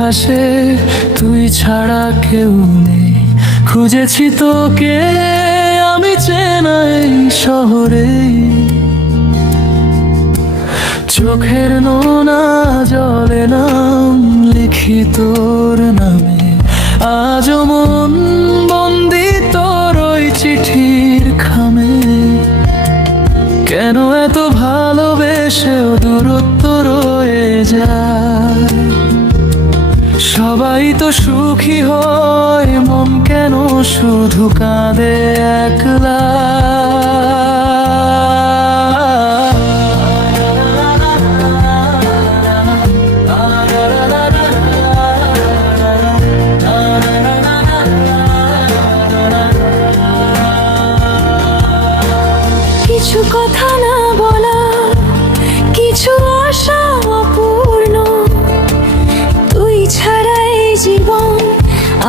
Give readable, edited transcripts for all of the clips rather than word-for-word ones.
ভাসে, তুই ছাড়া কেউ নেই। খুঁজেছি তোকে আমি চেনাই শহরে, চোখের নোনা জলে নাম লিখি তোর নামে। আজও মন বন্দি তোর ওই চিঠির খামে। কেন এত ভালোবেসেও দূরত্ব রয়ে যায়? সবাই তো সুখী হয়, মন কেন শুধু কাঁদে একলা? কিছু কথা না বলা, কিছু আশা অপূর্ণ, তুই ছাড়া এই জীবন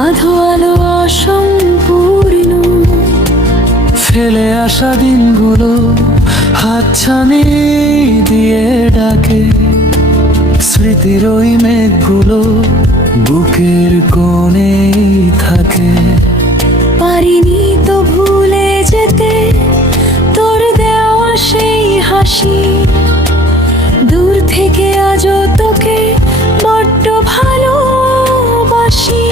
আধো আলো অসম্পূর্ণ। ফেলে আসা দিনগুলো হাতছানি দিয়ে ডাকে, স্মৃতির ওই মেঘগুলো বুকের কোণেই থাকে। পারিনি তো ভুলে যেতে তোর দেওয়া সেই হাসি, দূর থেকে আজও তোকে বড্ড ভালোবাসি।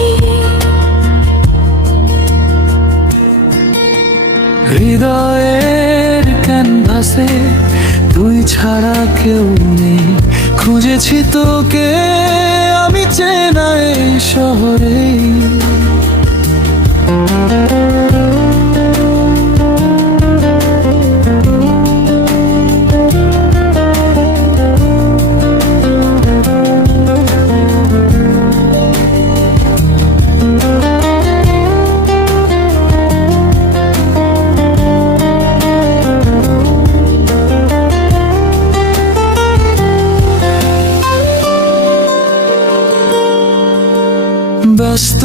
হৃদয়ের ক্যানভাসে তুই ছাড়া কেউ নেই। খুঁজেছি তোকে আমি চেনাই শহরে, ব্যস্ত